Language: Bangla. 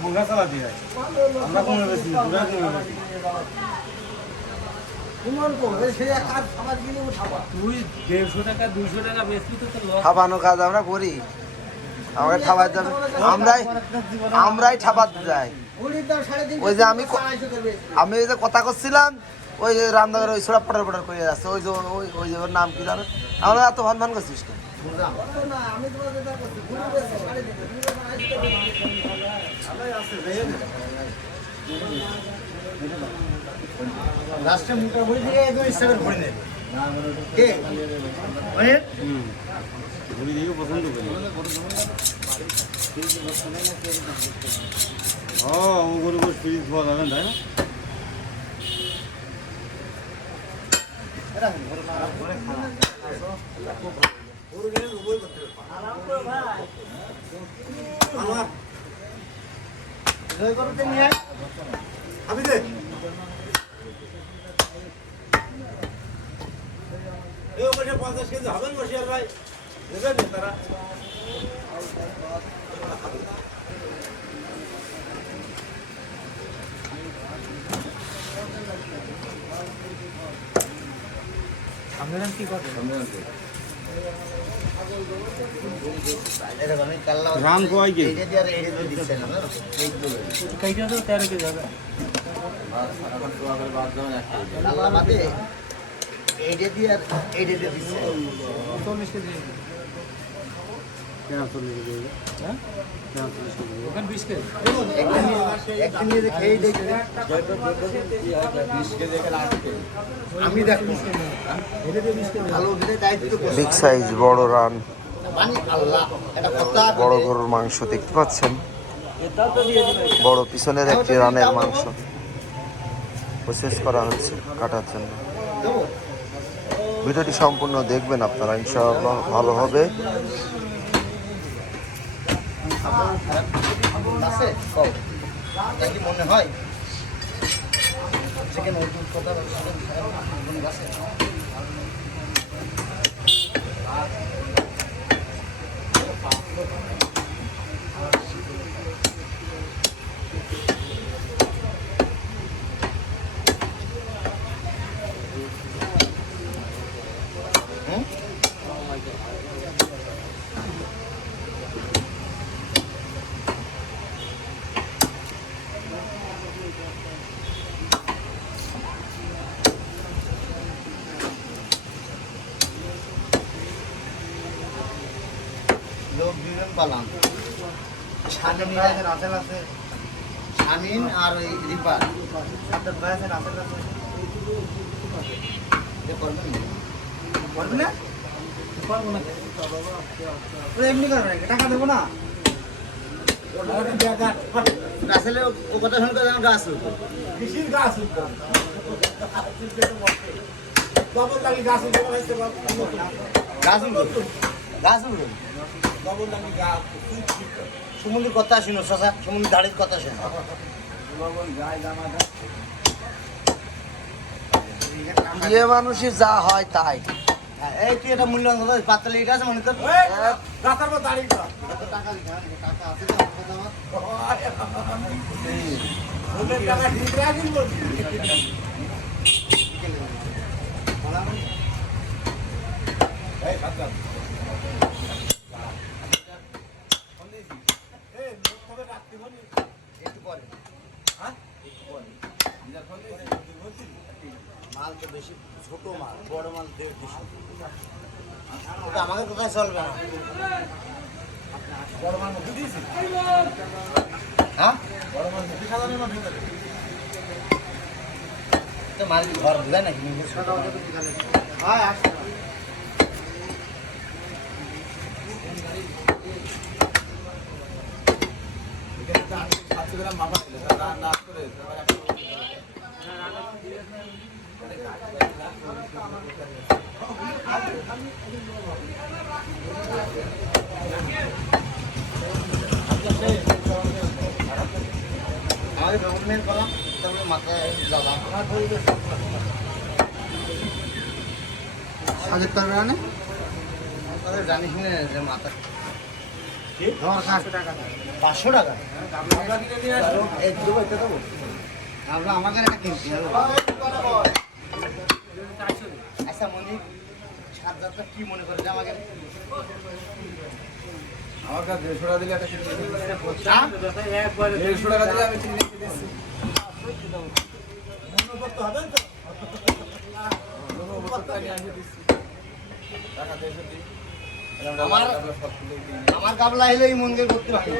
সংখ্যা চালাতে হয় আমরা কমে বেশি তুই 150 টাকা 200 টাকা বেশি তো খাবানো কাজ আমরা করি, আমরা খাবার যাবে, আমরাই খাবার যাই। ওই যে আমি ওই যে কথা করছিলাম, ওই যে রামনগর ওই ছোড়া পটার পটার করে যাচ্ছে, ওই যে ওই যে ওর নাম কি জানো, আমরা এত ভান ভান করছিস কেন? লাস্টে মুখটা ভরে দিয়ে একদম ইচ্ছা করে ভরে নেবে কে ঘুরি দিয়ে পছন্দ করি। ও গরু গোশ ফ্রিজ পাওয়া যাবেন তাই না? আমি দে এই ওখানে 50 কেজি হবেন বসিয়ার ভাই দেবেন তারা আপনারা কি করেন? রাম কোয়াই কে কইটা তো 13 কেজি হবে আল্লাহ বাদে এইটা দিয়ে আর এইটা দিয়ে দিচ্ছে 40 কেজি কেন 40 কেজি হ্যাঁ কেন 40 কেজি ওখানে 20 কেজি একদিন নিয়ে খেয়ে দেখতে 20 কেজি এখানে 8 কেজি আমি দেখব এটা দিয়ে 20 কেজি ভালো দিলে তাই দিতে বিগ সাইজ বড় রান, মানে আল্লাহ এটা কথা বড় গরুর মাংস দেখতে পাচ্ছেন, বড় পিছনের একটি রানের মাংস প্রসেস করা হচ্ছে কাটার জন্য। ভিডিওটি সম্পূর্ণ দেখবেন আপনারা, ইনশাআল্লাহ ভালো হবে। আছে কও এটা কি মনে হয় চিকেন ওই কথা মনে আছে লোক দুজন পালাম শামিন আর ওই রিপা করবে না পারবো না এমনি করবে না টাকা দেবো না আসলে ও কথা শুনতে গাছ কৃষির গাছ সুমন্দির কথা শুনো চাচা, সুমন্দির দাড়ির কথা শুনো। যে মানুষই যা হয় তাই। এই তুই এটা মূল্যায়ন কথা পাতলে এটা আছে মনে কর মাল তো বেশি ছোট মাল, বড় মাল 1.5 আমাদের কোথায় চলবে না। বড় মাল মধ্যে দিয়েছি হ্যাঁ বড় মাল মধ্যে সাজানো না ভিতরে তো মাল ঘর বুঝায় নাকি হ্যাঁ আসছে আমাদের ডকুমেন্ট করলাম তারপরে মাথায় যাওয়া সাজেক করবে না জানিস না যে মাথা দরকার 500 টাকা এই দেবো এটা দেবো আমরা আমাকে একটা কিনতে হবে আচ্ছা মনি 7,000 কি মনে করে আমাকে আমার কাছে 150 টাকা দিলে একটা কিনে দিচ্ছি। একবার 150 টাকা দিলে আমি কিনে দিচ্ছি। টাকা 150 দিই। আমার কাবলা এলে এই মনকে করতে পারি